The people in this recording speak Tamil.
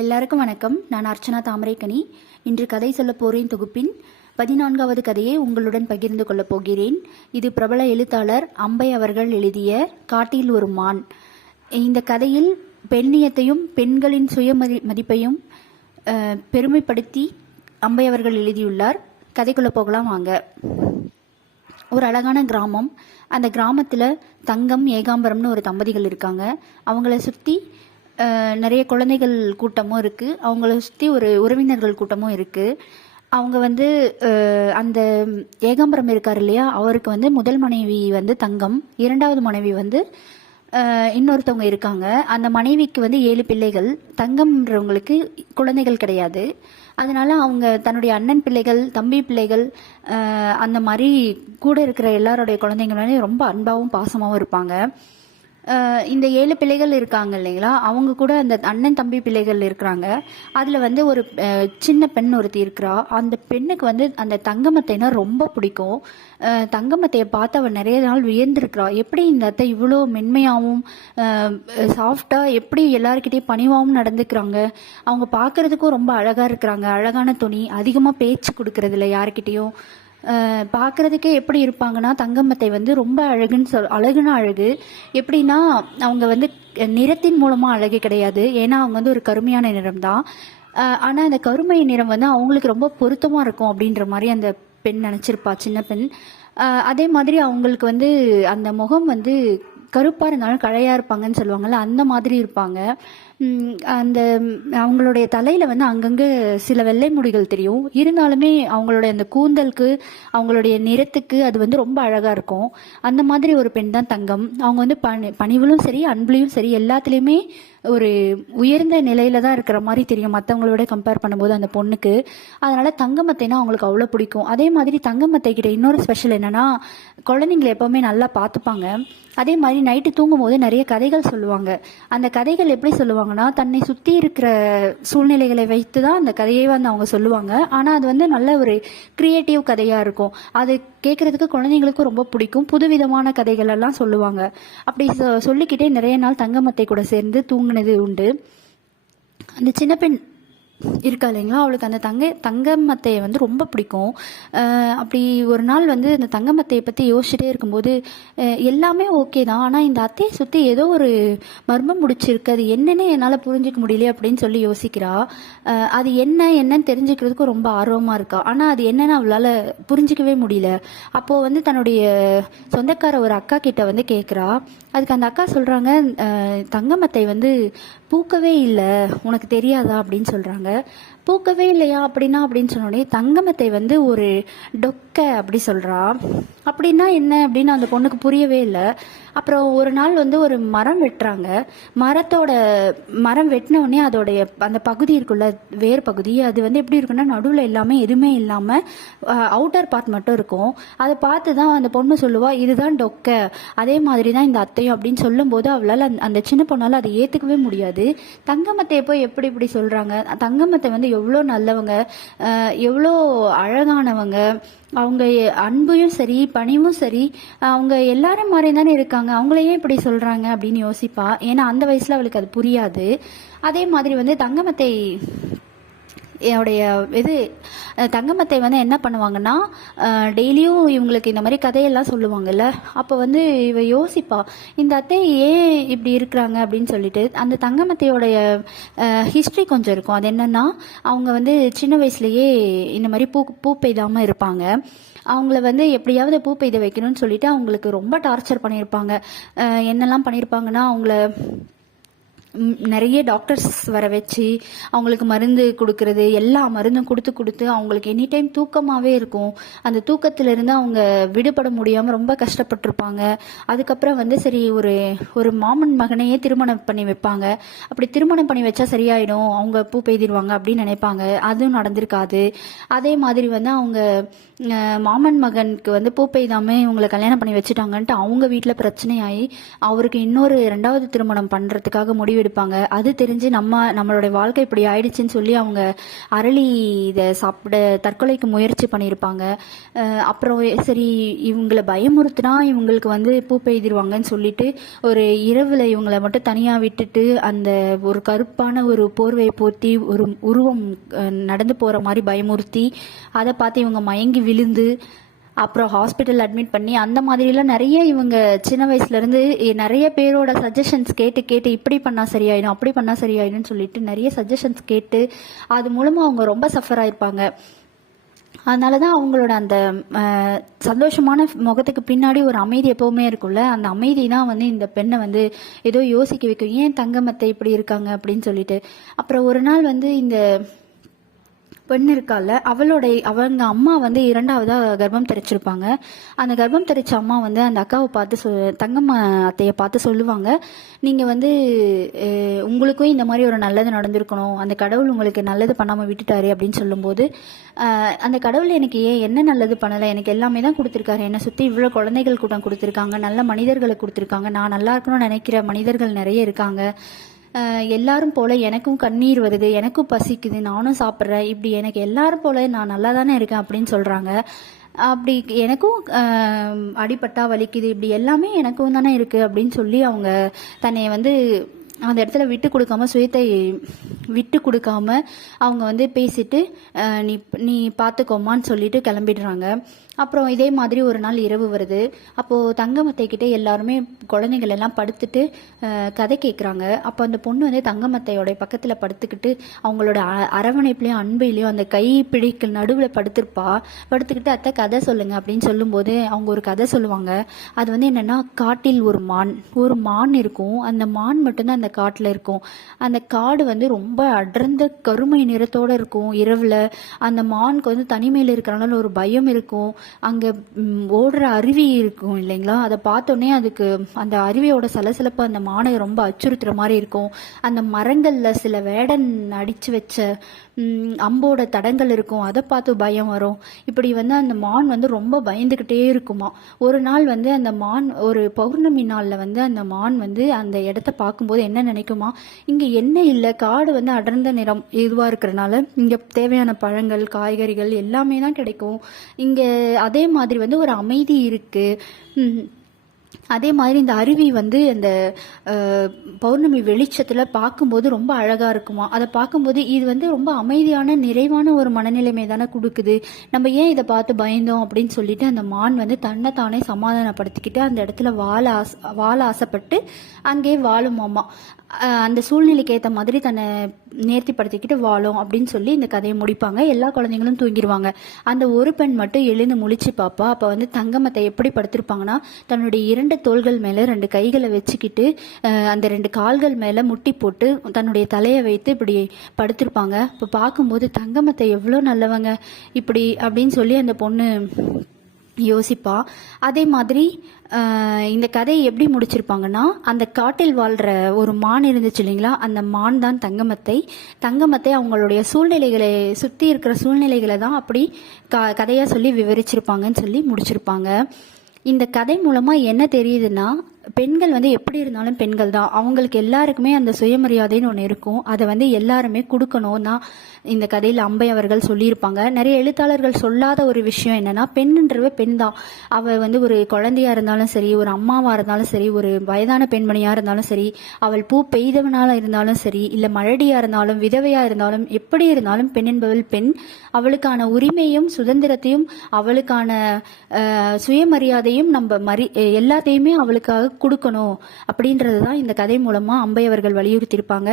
எல்லாருக்கும் வணக்கம். நான் அர்ச்சனா தாமரைக்கனி. இன்று கதை சொல்ல போறேன் தொகுப்பின் 14வது கதையை உங்களுடன் பகிர்ந்து கொள்ளப் போகிறேன். இது பிரபல எழுத்தாளர் அம்பை அவர்கள் எழுதிய காட்டில் ஒரு மான். இந்த கதையில் பெண்ணியத்தையும் பெண்களின் சுய மதிப்பையும் பெருமைப்படுத்தி அம்பை அவர்கள் எழுதியுள்ளார். கதைக்குள்ள போகலாம் வாங்க. ஒரு அழகான கிராமம். அந்த கிராமத்தில் தங்கம் ஏகாம்பரம்னு ஒரு தம்பதிகள் இருக்காங்க. அவங்கள சுற்றி நிறைய குழந்தைகள் கூட்டமும் இருக்குது. அவங்கள சுற்றி ஒரு உறவினர்கள் கூட்டமும் இருக்குது. அவங்க அந்த ஏகாம்பரம் இருக்கார் இல்லையா, அவருக்கு முதல் மனைவி தங்கம், இரண்டாவது மனைவி இன்னொருத்தவங்க இருக்காங்க. அந்த மனைவிக்கு 7 பிள்ளைகள். தங்கம்ன்றவங்களுக்கு குழந்தைகள் கிடையாது. அதனால அவங்க தன்னுடைய அண்ணன் பிள்ளைகள், தம்பி பிள்ளைகள், அந்த மாதிரி கூட இருக்கிற எல்லாருடைய குழந்தைங்க ரொம்ப அன்பாகவும் பாசமாகவும் இருப்பாங்க. இந்த 7 பிள்ளைகள் இருக்காங்க இல்லைங்களா, அவங்க கூட அந்த அண்ணன் தம்பி பிள்ளைகள் இருக்கிறாங்க. அதில் ஒரு சின்ன பெண் ஒருத்தி இருக்கிறா. அந்த பெண்ணுக்கு அந்த தங்கமத்தைனா ரொம்ப பிடிக்கும். தங்கமத்தையை பார்த்து அவள் நிறைய நாள் வியந்திருக்கிறா. எப்படி இந்த அத்தை இவ்வளோ மென்மையாகவும் சாஃப்டாக, எப்படி எல்லாருக்கிட்டையும் பணிவாகவும் நடந்துக்கிறாங்க. அவங்க பார்க்கறதுக்கும் ரொம்ப அழகாக இருக்கிறாங்க. அழகான துணி, அதிகமாக பேச்சு கொடுக்கறதில்ல யாருக்கிட்டேயும். பார்க்கறதுக்கே எப்படி இருப்பாங்கன்னா, தங்கமத்தை ரொம்ப அழகுன்னா அழகு. எப்படின்னா, அவங்க நிறத்தின் மூலமாக அழகு கிடையாது. ஏன்னா அவங்க ஒரு கருமையான நிறம் தான். ஆனால் அந்த கருமை நிறம் அவங்களுக்கு ரொம்ப பொருத்தமாக இருக்கும் அப்படின்ற மாதிரி அந்த பெண் நினச்சிருப்பா, சின்ன பெண். அதே மாதிரி அவங்களுக்கு அந்த முகம் கருப்பாக இருந்தாலும் கழையாக இருப்பாங்கன்னு சொல்லுவாங்கள்ல, அந்த மாதிரி இருப்பாங்க. அந்த அவங்களுடைய தலையில் அங்கங்கே சில வெள்ளை முடிகள் தெரியும். இருந்தாலுமே அவங்களுடைய அந்த கூந்தலுக்கு, அவங்களுடைய நிறத்துக்கு அது ரொம்ப அழகாக இருக்கும். அந்த மாதிரி ஒரு பெண் தான் தங்கம். அவங்க பணிவிலும் சரி, அன்புலையும் சரி, எல்லாத்துலேயுமே ஒரு உயர்ந்த நிலையில தான் இருக்கிற மாதிரி தெரியும் மற்றவங்களோட கம்பேர் பண்ணும்போது அந்த பொண்ணுக்கு. அதனால தங்கமத்தைனா அவங்களுக்கு அவ்வளோ பிடிக்கும். அதே மாதிரி தங்கமத்தை கிட்ட இன்னொரு ஸ்பெஷல் என்னன்னா, குழந்தைங்களை எப்பவுமே நல்லா பார்த்துப்பாங்க. அதே மாதிரி நைட்டு தூங்கும் போது நிறைய கதைகள் சொல்லுவாங்க. அந்த கதைகள் எப்படி சொல்லுவாங்கன்னா, தன்னை சுற்றி இருக்கிற சூழ்நிலைகளை வைத்து தான் அந்த கதையை அவங்க சொல்லுவாங்க. ஆனால் அது நல்ல ஒரு கிரியேட்டிவ் கதையாக இருக்கும். அது கேட்குறதுக்கு குழந்தைங்களுக்கும் ரொம்ப பிடிக்கும். புதுவிதமான கதைகள் எல்லாம் சொல்லுவாங்க. அப்படி சொல்லிக்கிட்டே நிறைய நாள் தங்கமத்தை கூட சேர்ந்து தூங்கினது உண்டு. அந்த சின்ன பெண் இருக்கா இல்லைங்களா, அவளுக்கு அந்த தங்கமத்தையை ரொம்ப பிடிக்கும். அப்படி ஒரு நாள் அந்த தங்கமத்தையை பற்றி யோசிச்சுட்டே இருக்கும்போது, எல்லாமே ஓகே தான், ஆனால் இந்த அத்தையை சுற்றி ஏதோ ஒரு மர்மம் முடிச்சிருக்கு, அது என்னன்னு என்னால் புரிஞ்சிக்க முடியல அப்படின்னு சொல்லி யோசிக்கிறா. அது என்னன்னு தெரிஞ்சுக்கிறதுக்கு ரொம்ப ஆர்வமாக இருக்கா. ஆனால் அது என்னன்னு அவளால் புரிஞ்சிக்கவே முடியல. அப்போது தன்னுடைய சொந்தக்கார ஒரு அக்கா கிட்ட கேட்குறா. அதுக்கு அந்த அக்கா சொல்கிறாங்க, தங்கமத்தை பூக்கவே இல்லை, உனக்கு தெரியாதா அப்படின்னு சொல்கிறாங்க. பூக்கவே இல்லையா அப்படின்னு சொன்னோடனே தங்கமத்தை ஒரு டொக்க அப்படி சொல்கிறா. அப்படின்னா என்ன அப்படின்னு அந்த பொண்ணுக்கு புரியவே இல்லை. அப்புறம் ஒரு நாள் ஒரு மரம் வெட்டுறாங்க. மரம் வெட்டினோடனே அதோடைய அந்த பகுதி இருக்குள்ள, வேர் பகுதி, அது எப்படி இருக்குன்னா, நடுவில் எல்லாமே எதுவுமே இல்லாமல் அவுட்டர் பார்ட் மட்டும் இருக்கும். அதை பார்த்து தான் அந்த பொண்ணு சொல்லுவா, இதுதான் டொக்க, அதே மாதிரி தான் இந்த அத்தையும் அப்படின்னு சொல்லும்போது அவளால் அந்த சின்ன பொண்ணால் அதை ஏற்றுக்கவே முடியாது. தங்கமத்தை போய் எப்படி இப்படி சொல்கிறாங்க, தங்கமத்தை எவ்வளோ நல்லவங்க, எவ்வளோ அழகானவங்க, அவங்க அன்பையும் சரி பணிவும் சரி அவங்க எல்லாரும் மாதிரி தானே இருக்காங்க, அவங்களையே இப்படி சொல்கிறாங்க அப்படின்னு யோசிப்பா. ஏன்னா அந்த வயசில் அவளுக்கு அது புரியாது. அதே மாதிரி தங்கமத்தை தங்கமத்தை என்ன பண்ணுவாங்கன்னா, டெய்லியும் இவங்களுக்கு இந்த மாதிரி கதையெல்லாம் சொல்லுவாங்கல்ல, அப்போ இவ யோசிப்பா, இந்த அத்தை ஏன் இப்படி இருக்கிறாங்க அப்படின்னு சொல்லிட்டு. அந்த தங்கமத்தையோடைய ஹிஸ்ட்ரி கொஞ்சம் இருக்கும். அது என்னன்னா, அவங்க சின்ன வயசுலயே இந்த மாதிரி பூ பெய்தாமல் இருப்பாங்க. அவங்கள எப்படியாவது பூ பெய்த வைக்கணும்னு சொல்லிட்டு அவங்களுக்கு ரொம்ப டார்ச்சர் பண்ணியிருப்பாங்க. என்னெல்லாம் பண்ணியிருப்பாங்கன்னா, அவங்கள நிறைய டாக்டர்ஸ் வர வச்சு அவங்களுக்கு மருந்து கொடுக்கறது, எல்லா மருந்தும் கொடுத்து அவங்களுக்கு எனி டைம் தூக்கமாகவே இருக்கும். அந்த தூக்கத்திலிருந்து அவங்க விடுபட முடியாமல் ரொம்ப கஷ்டப்பட்டிருப்பாங்க. அதுக்கப்புறம் சரி ஒரு மாமன் மகனையே திருமணம் பண்ணி வைப்பாங்க. அப்படி திருமணம் பண்ணி வச்சா சரியாயிடும், அவங்க பூ பெய்திடுவாங்க அப்படின்னு நினைப்பாங்க. அதுவும் நடந்திருக்காது. அதே மாதிரி அவங்க மாமன் மகனுக்கு பூ பெய்தாமல் இவங்களை கல்யாணம் பண்ணி வச்சுட்டாங்கன்ட்டு அவங்க வீட்டில் பிரச்சனையாகி அவருக்கு இன்னொரு 2வது திருமணம் பண்ணுறதுக்காக முடிவு எடுப்பாங்க. அது தெரிஞ்சு நம்மளுடைய வாழ்க்கை இப்படி ஆயிடுச்சுன்னு சொல்லி அவங்க அரளி இதை சாப்பிட தற்கொலைக்கு முயற்சி பண்ணியிருப்பாங்க. அப்புறம் சரி இவங்களை பயமுறுத்தினா இவங்களுக்கு வந்து பூ பெய்திருவாங்கன்னு சொல்லிட்டு ஒரு இரவில் இவங்களை மட்டும் தனியாக விட்டுட்டு அந்த ஒரு கருப்பான ஒரு போர்வையை போர்த்தி ஒரு உருவம் நடந்து போகிற மாதிரி பயமுறுத்தி அதை பார்த்து இவங்க மயங்கி விழுந்து அப்புறம் ஹாஸ்பிட்டல் அட்மிட் பண்ணி அந்த மாதிரிலாம் நிறைய இவங்க சின்ன வயசுலேருந்து நிறைய பேரோட சஜஷன்ஸ் கேட்டு கேட்டு இப்படி பண்ணால் சரியாயிடும் அப்படி பண்ணால் சரியாயிடும்னு சொல்லிட்டு நிறைய சஜஷன்ஸ் கேட்டு அது மூலமாக அவங்க ரொம்ப சஃபர் ஆயிருப்பாங்க. அதனால தான் அவங்களோட அந்த சந்தோஷமான முகத்துக்கு பின்னாடி ஒரு அமைதி எப்போவுமே இருக்கும்ல, அந்த அமைதி தான் வந்து இந்த பெண்ணை வந்து ஏதோ யோசிக்க வைக்கும், ஏன் தங்கமத்தை இப்படி இருக்காங்க அப்படின்னு சொல்லிட்டு. அப்புறம் ஒரு நாள் வந்து இந்த பெண் இருக்கால அவங்க அம்மா வந்து 2வதா கர்ப்பம் தரிச்சிருப்பாங்க. அந்த கர்ப்பம் தரிச்ச அம்மா வந்து அந்த அக்காவை பார்த்து தங்கம்மா அத்தையை பார்த்து சொல்லுவாங்க, நீங்கள் வந்து உங்களுக்கும் இந்த மாதிரி ஒரு நல்லது நடந்திருக்கணும், அந்த கடவுள் உங்களுக்கு நல்லது பண்ணாமல் விட்டுட்டாரு அப்படின்னு சொல்லும்போது அந்த கடவுள் எனக்கு என்ன நல்லது பண்ணலை, எனக்கு எல்லாமே தான் கொடுத்துருக்காரு, என்னை சுற்றி இவ்வளோ குழந்தைகள் கூட்டம் கொடுத்துருக்காங்க, நல்ல மனிதர்களை கொடுத்துருக்காங்க, நான் நல்லா இருக்கணும்னு நினைக்கிற மனிதர்கள் நிறைய இருக்காங்க, எல்லாரும் போல எனக்கும் கண்ணீர் வருது, எனக்கும் பசிக்குது, நானும் சாப்பிட்றேன், இப்படி எனக்கு எல்லாரும் போல நான் நல்லா தானே இருக்கேன் அப்படின்னு சொல்கிறாங்க. அப்படி எனக்கும் அடிபட்டா வலிக்குது, இப்படி எல்லாமே எனக்கும் தானே இருக்குது அப்படின்னு சொல்லி அவங்க தன்னை வந்து அந்த இடத்துல விட்டு கொடுக்காம சுயத்தை விட்டு கொடுக்காம அவங்க வந்து பேசிட்டு நீ பார்த்துக்கோமான்னு சொல்லிட்டு கிளம்பிடுறாங்க. அப்புறம் இதே மாதிரி ஒரு நாள் இரவு வருது. அப்போது தங்கமத்தை கிட்டே எல்லாருமே குழந்தைகள் எல்லாம் படுத்துட்டு கதை கேட்குறாங்க. அப்போ அந்த பொண்ணு வந்து தங்கமத்தையோட பக்கத்தில் படுத்துக்கிட்டு அவங்களோட அரவணைப்புலையும் அன்பையிலையும் அந்த கை பிடிக்கு நடுவில் படுத்துக்கிட்டு அத்தை கதை சொல்லுங்க அப்படின்னு சொல்லும்போது அவங்க ஒரு கதை சொல்லுவாங்க. அது வந்து என்னென்னா, காட்டில் ஒரு மான் இருக்கும். அந்த மான் மட்டும்தான் அந்த காட்டில் இருக்கும். அந்த காடு வந்து ரொம்ப அடர்ந்த கருமை நிறத்தோடு இருக்கும். இரவில் அந்த மானுக்கு வந்து தனிமையில் இருக்கிறனால ஒரு பயம் இருக்கும். அங்கே ஓடுற அருவி இருக்கும் இல்லைங்களா, அதை பார்த்தோன்னே அதுக்கு அந்த அருவியோட சலசலப்பு அந்த மானை ரொம்ப அச்சுறுத்துற மாதிரி இருக்கும். அந்த மரங்களில் சில வேடன் அடித்து வச்ச அம்போட தடங்கள் இருக்கும், அதை பார்த்து பயம் வரும். இப்படி வந்து அந்த மான் வந்து ரொம்ப பயந்துக்கிட்டே இருக்குமா. ஒரு நாள் வந்து அந்த மான் ஒரு பௌர்ணமி நாளில் வந்து அந்த மான் வந்து அந்த இடத்த பார்க்கும்போது என்ன நினைக்குமா, இங்கே என்ன இல்லை, காடு வந்து அடர்ந்த நிறம் இதுவாக இருக்கிறனால இங்கே தேவையான பழங்கள் காய்கறிகள் எல்லாமே தான் கிடைக்கும், இங்கே அதே மாதிரி வந்து ஒரு அமைதி இருக்குது, அதே மாதிரி இந்த அருவி வந்து அந்த பௌர்ணமி வெளிச்சத்தில் பார்க்கும்போது ரொம்ப அழகாக இருக்குமா. அதை பார்க்கும்போது இது வந்து ரொம்ப அமைதியான நிறைவான ஒரு மனநிலைமை தானே கொடுக்குது, நம்ம ஏன் இதை பார்த்து பயந்தோம் அப்படின்னு சொல்லிட்டு அந்த மான் வந்து தன்னைத்தானே சமாதானப்படுத்திக்கிட்டு அந்த இடத்துல வாழ ஆசைப்பட்டு அங்கேயே வாழுமாமா. அந்த சூழ்நிலைக்கு ஏற்ற மாதிரி தன்னை நேர்த்திப்படுத்திக்கிட்டு வாழும் அப்படின்னு சொல்லி இந்த கதையை முடிப்பாங்க. எல்லா குழந்தைங்களும் தூங்கிடுவாங்க. அந்த ஒரு பெண் மட்டும் எழுந்து முழிச்சு பார்ப்பா. அப்போ வந்து தங்கமத்தை எப்படி படுத்திருப்பாங்கன்னா, தன்னுடைய 2 தோள்கள் மேலே 2 கைகளை வச்சுக்கிட்டு அந்த 2 கால்கள் மேலே முட்டி போட்டு தன்னுடைய தலையை வைத்து இப்படி படுத்திருப்பாங்க. இப்போ பார்க்கும்போது தங்கமத்தை எவ்வளோ நல்லவங்க இப்படி அப்படின்னு சொல்லி அந்த பொண்ணு யோசிப்பா. அதே மாதிரி இந்த கதையை எப்படி முடிச்சிருப்பாங்கன்னா, அந்த காட்டில் வாழ்கிற ஒரு மான் இருந்துச்சு இல்லைங்களா, அந்த மான் தான் தங்கமத்தை அவங்களுடைய சூழ்நிலைகளை சுற்றி இருக்கிற சூழ்நிலைகளை தான் அப்படி கதையாக சொல்லி விவரிச்சிருப்பாங்கன்னு சொல்லி முடிச்சிருப்பாங்க. இந்த கதை மூலமாக என்ன தெரியுதுன்னா, பெண்கள் வந்து எப்படி இருந்தாலும் பெண்கள் தான், அவங்களுக்கு எல்லாருக்குமே அந்த சுயமரியாதைன்னு ஒன்று இருக்கும், அதை வந்து எல்லாருமே கொடுக்கணும் தான் இந்த கதையில் அம்பை அவர்கள் சொல்லியிருப்பாங்க. நிறைய எழுத்தாளர்கள் சொல்லாத ஒரு விஷயம் என்னன்னா, பெண்ணுன்றவ பெண் தான். அவள் வந்து ஒரு குழந்தையா இருந்தாலும் சரி, ஒரு அம்மாவா இருந்தாலும் சரி, ஒரு வயதான பெண்மணியா இருந்தாலும் சரி, அவள் பூ பெய்தவனால இருந்தாலும் சரி, இல்லை மழடியா இருந்தாலும் விதவையா இருந்தாலும், எப்படி இருந்தாலும் பெண் என்பவள் பெண். அவளுக்கான உரிமையும் சுதந்திரத்தையும் அவளுக்கான சுயமரியாதையும் நம்ம எல்லாத்தையுமே அவளுக்காக கொடுக்கணும் அப்படின்றது தான் இந்த கதை மூலமா அம்பை அவர்கள் வலியுறுத்தியிருப்பாங்க.